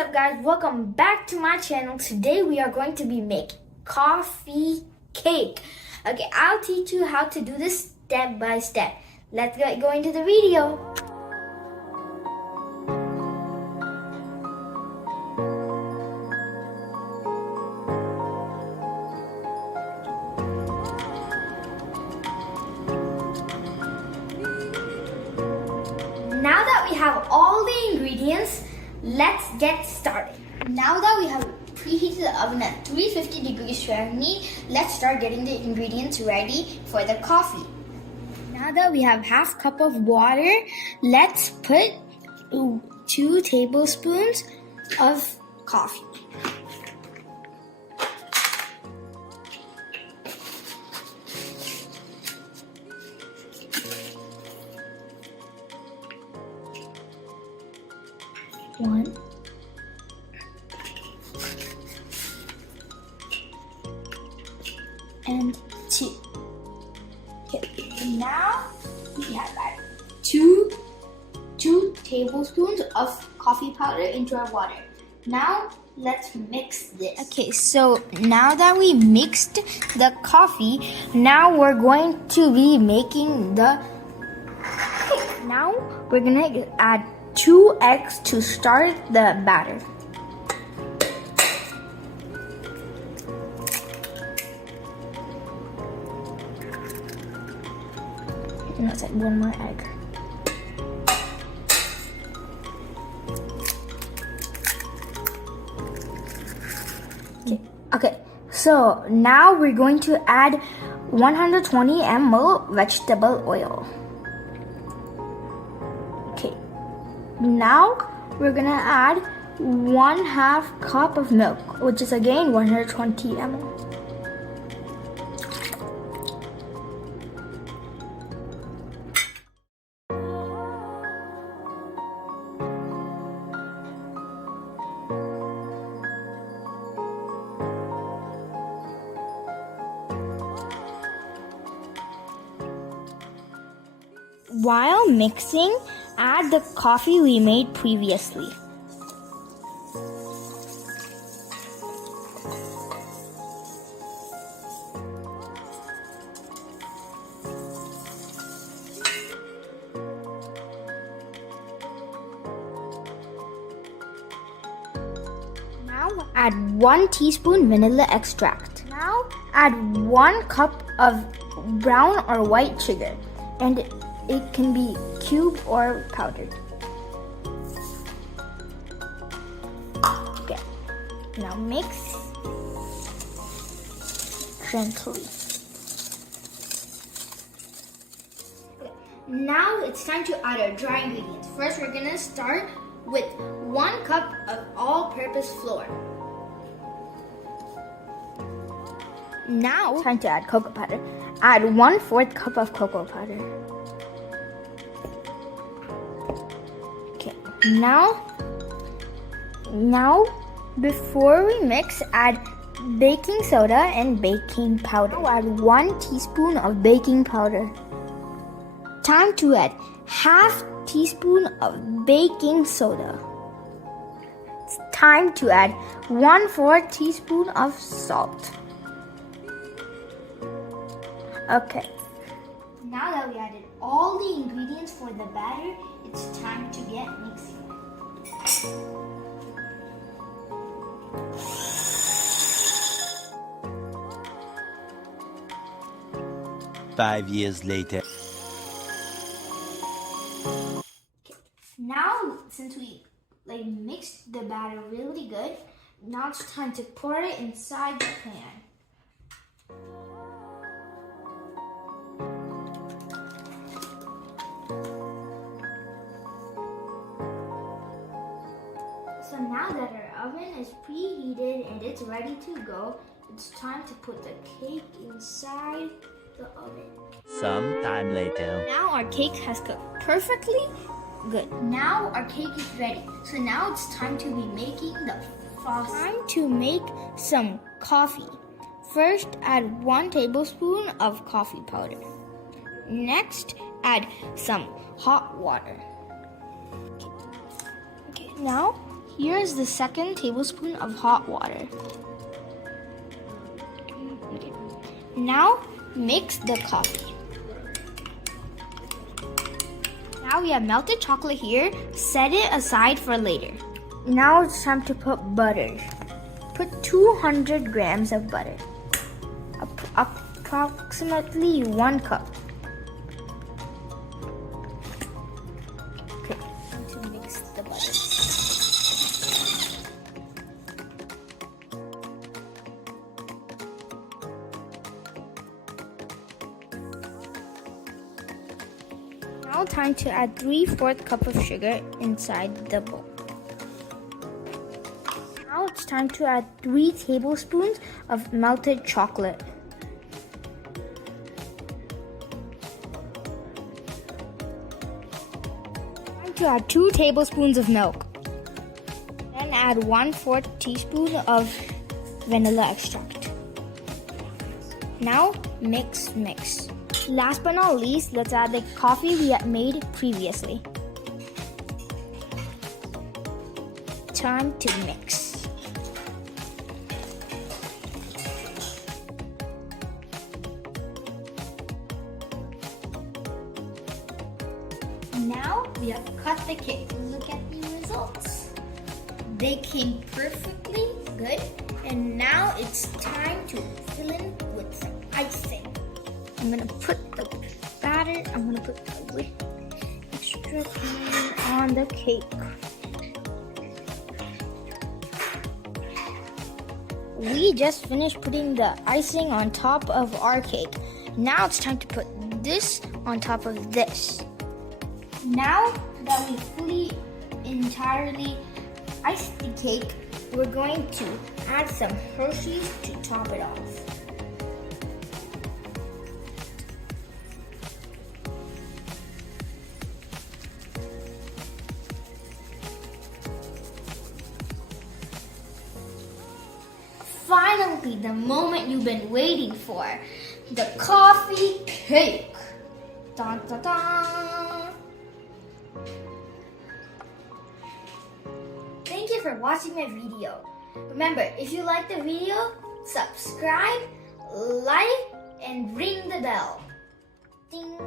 up guys, welcome back to my channel. Today we are going to be making coffee cake. Okay, I'll teach you how to do this step by step. Let's get going to the video. Now that we have all the ingredients, let's get started. Now that we have preheated the oven at 350 degrees Fahrenheit, let's start getting the ingredients ready for the coffee. Now that we have half cup of water, let's put 2 tablespoons of coffee. One, and 2. Okay, now we have added 2 tablespoons of coffee powder into our water. Now let's mix this. Okay, so now that we mixed the coffee, now we're going to be making the cake. Now we're gonna add 2 eggs to start the batter. And let's add 1 more egg. Okay, so now we're going to add 120 ml vegetable oil. Now we're gonna add 1/2 cup of milk, which is again 120 ml. While mixing, add the coffee we made previously. Now add 1 teaspoon vanilla extract. Now add 1 cup of brown or white sugar, and it can be cubed or powdered. Okay, now mix gently. Okay. Now it's time to add our dry ingredients. First, we're gonna start with 1 cup of all-purpose flour. Now, time to add cocoa powder. Add 1/4 cup of cocoa powder. Now, before we mix, add baking soda and baking powder. Now add 1 teaspoon of baking powder. Time to add 1/2 teaspoon of baking soda. It's time to add 1/4 teaspoon of salt. Okay. Now that we added all the ingredients for the batter, it's time to get mixing. 5 years later. Okay. Now, since we mixed the batter really good, now it's time to pour it inside the pan. So now that our oven is preheated and it's ready to go, it's time to put the cake inside the oven. Some time later. Now our cake has cooked perfectly good. Now our cake is ready. So now it's time to be making the frosting. Time to make some coffee. First, add 1 tablespoon of coffee powder. Next, add some hot water. Okay, now Here's the second tablespoon of hot water. Okay. Now mix the coffee. Now we have melted chocolate here. Set it aside for later. Now it's time to put butter. Put 200 grams of butter. Approximately 1 cup. Okay, to mix the butter. Now time to add 3/4 cup of sugar inside the bowl. Now it's time to add 3 tablespoons of melted chocolate. Time to add 2 tablespoons of milk. Then add 1/4 teaspoon of vanilla extract. Now mix. Last but not least, let's add the coffee we had made previously. Time to mix. Now we have cut the cake. Look at the results. They came perfectly good, and now it's time to fill in with some icing. I'm gonna put the extra cream on the cake. We just finished putting the icing on top of our cake. Now it's time to put this on top of this. Now that we fully entirely iced the cake, we're going to add some Hershey's to top it off. Finally, the moment you've been waiting for, the coffee cake. Dun, dun, dun. Thank you for watching my video. Remember, if you like the video, subscribe, like, and ring the bell. Ding.